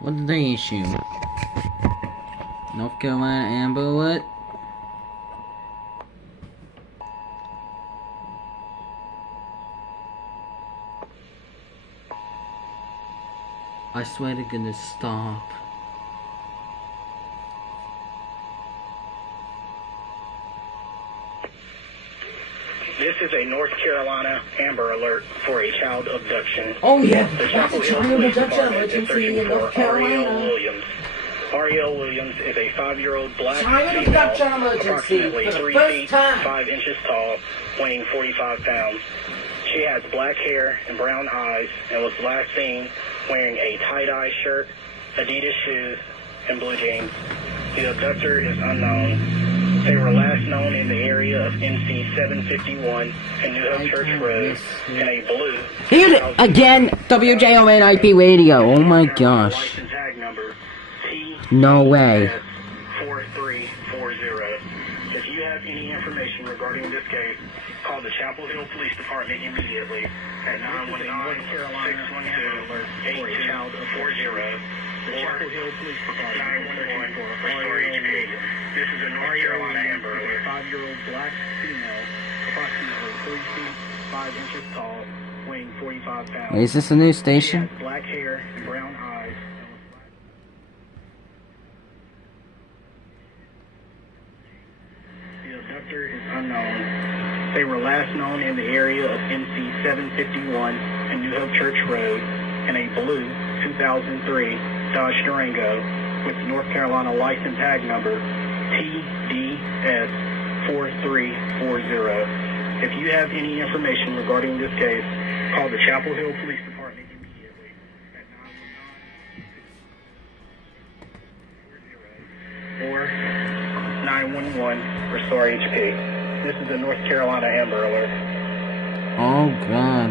What did they issue? North Carolina Amber what? I swear to goodness, stop. This is a North Carolina Amber Alert for a child abduction. Oh yeah, The that's a Chapel Hill child Police abduction Department is emergency searching in North for Ariel Carolina. Williams. Ariel Williams is a 5-year-old black Child female, abduction emergency approximately for the 3 first feet time. 5 inches tall, weighing 45 pounds. She has black hair and brown eyes and was last seen wearing a tie-dye shirt, Adidas shoes, and blue jeans. The abductor is unknown. They were last known in the area of NC 751 and New Hope Church Road in a blue. Here it again, WJON IP radio. Oh my gosh. License tag number No way. 4340. If you have any information regarding this case, call the Chapel Hill Police Department immediately at 919-612-8240. The Chapel Hill Police Department is searching for Ariel Williams. This is a North Carolina Amber Alert. 5-year-old black female, approximately 3 feet 5 inches tall, weighing 45 pounds. Is this a news She station? has black hair and brown eyes. The abductor is unknown. They were last known in the area of NC 751 and New Hope Church Road in a blue 2003 Dodge Durango with North Carolina license tag number TDS 4340. If you have any information regarding this case, call the Chapel Hill Police Department immediately at 919-612-40 or 911 Restore HP. This is a North Carolina Amber Alert. Oh god.